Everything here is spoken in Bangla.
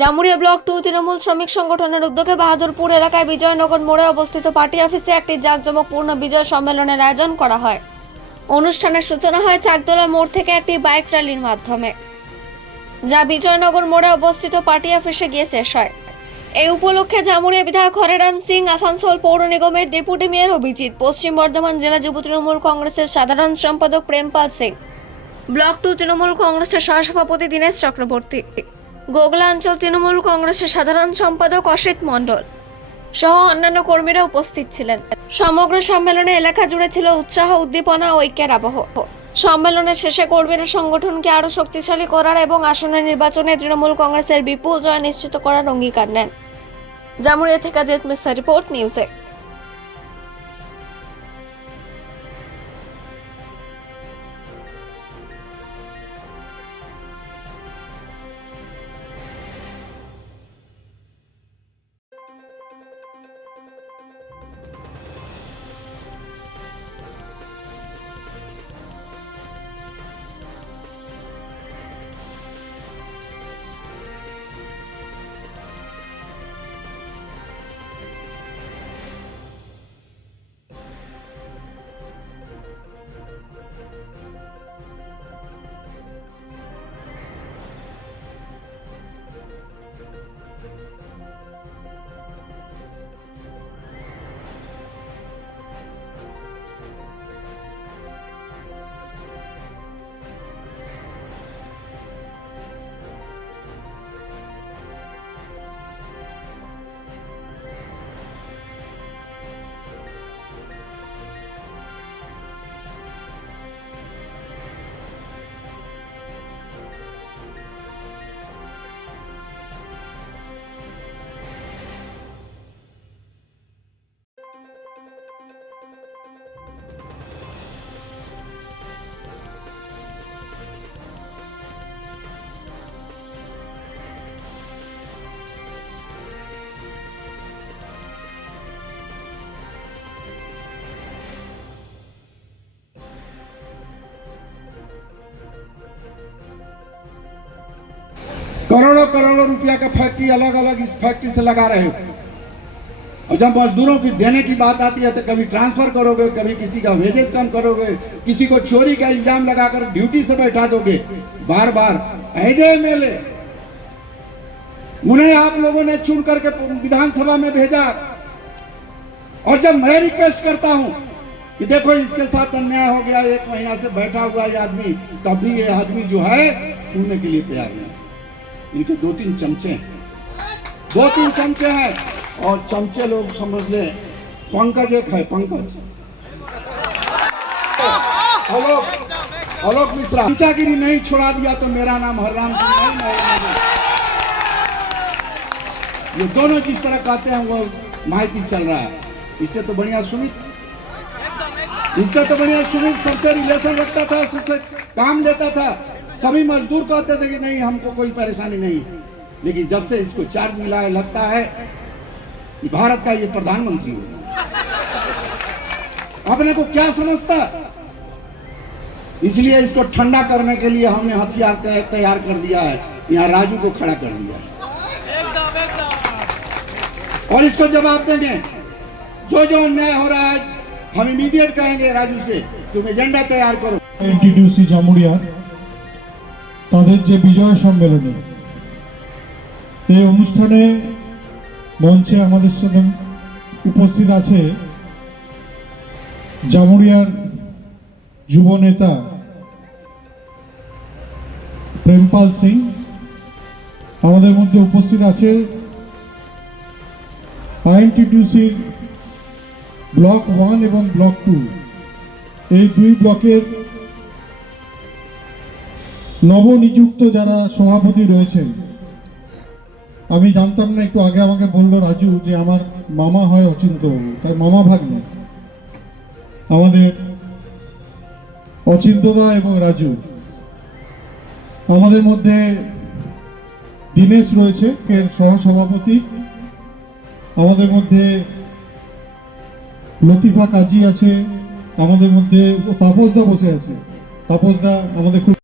জামুরিয়া ব্লক টু তৃণমূল শ্রমিক সংগঠনের উদ্যোগে বাহাদুরপুর এলাকায় বিজয়নগর মোড়ে অবস্থিত পার্টি অফিসে একটি জাঁকজমকপূর্ণ বিজয় সম্মেলনের আয়োজন করা হয়। অনুষ্ঠানের সূচনা হয় চাকদোলা মোড় থেকে একটি বাইক র্যালির মাধ্যমে। যা বিজয়নগর মোড়ে অবস্থিত পার্টি অফিসে গিয়ে শেষ হয়। এই উপলক্ষে জামুরিয়া বিধায়ক হরেরাম সিং, আসানসোল পৌর নিগমের ডেপুটি মেয়র অভিজিৎ, পশ্চিম বর্ধমান জেলা যুব তৃণমূল কংগ্রেসের সাধারণ সম্পাদক প্রেমপাল সিং ব্লক টু তৃণমূল কংগ্রেসের সহসভাপতি দীনেশ চক্রবর্তী, গোগলা অঞ্চল তৃণমূল কংগ্রেসের সাধারণ সম্পাদক অসিত মণ্ডল সহ অন্যান্য কর্মীরা উপস্থিত ছিলেন। সমগ্র সম্মেলনে এলাকা জুড়ে ছিল উৎসাহ, উদ্দীপনা ঐক্যের আবহ। সম্মেলনের শেষে কর্মীরা সংগঠনকে আরও শক্তিশালী করার এবং আসনের নির্বাচনে তৃণমূল কংগ্রেসের বিপুল জয় নিশ্চিত করার অঙ্গীকার নেন। জামুরিয়া থেকে জেত মিস্টার রিপোর্ট, নিউজে करोड़ों करोड़ों रुपया का फैक्ट्री अलग अलग इस फैक्ट्री से लगा रहे हो। और जब मजदूरों की देने की बात आती है तो कभी ट्रांसफ़र करोगे, कभी किसी का वेजेस कम करोगे, किसी को चोरी का इल्ज़ाम लगाकर ड्यूटी से बैठा दोगे। बार बार ऐजे एमएलए उन्हें आप लोगों ने चुन करके विधानसभा में भेजा। और जब मैं रिक्वेस्ट करता हूँ कि देखो इसके साथ अन्याय हो गया, एक महीना से बैठा हुआ ये आदमी, तब भी ये आदमी जो है सुनने के लिए तैयार नहीं इनके दो तीन चमचे हैं। दो तीन चमचे हैं और चमचे लोग समझ ले, पंकज एक है, पंकज। आलोक आलोक मिश्रा। चमचागिरी नहीं छोड़ा दिया तो मेरा नाम हरराम सिंह नहीं ये दोनों जिस तरह कहते हैं, वो माहिती चल रहा है। इससे तो बढ़िया सुमित। इससे तो बढ़िया सुमित सबसे रिलेशन रखता था, सबसे काम लेता था। सभी मजदूर कहते थे कि नहीं, हमको कोई परेशानी नहीं। लेकिन जब से इसको चार्ज मिला है लगता है कि भारत का ये प्रधानमंत्री हो। अपने को क्या समझता? इसलिए इसको ठंडा करने के लिए हमने हथियार तैयार कर दिया है। यहाँ राजू को खड़ा कर दिया है। और इसको जवाब देंगे। जो जो अन्याय हो रहा है, हम इमीडिएट कहेंगे राजू से तुम एजेंडा तैयार करो। इंट्रोड्यूस जामुड़िया তাদের যে বিজয় সম্মেলনী, এই অনুষ্ঠানে মঞ্চে আমাদের সাথে উপস্থিত আছে জামুরিয়ার যুব নেতা প্রেমপাল সিং। আমাদের মধ্যে উপস্থিত আছে আইএনটিডিউসির ব্লক ওয়ান এবং ব্লক টু। এই দুই ব্লকের নবনিযুক্ত যারা সভাপতি রয়েছেন, আমি জানতাম না, একটু আগে আমাকে বলল রাজু যে আমার মামা হয় অচিন্তবাবু, তার মামা ভাগ্নে। আমাদের অচিন্তদা এবং রাজু। আমাদের মধ্যে দীনেশ রয়েছে এর সহসভাপতি। আমাদের মধ্যে লতিফা কাজী আছে, আমাদের মধ্যে তাপসদা বসে আছে। তাপসদা আমাদের খুব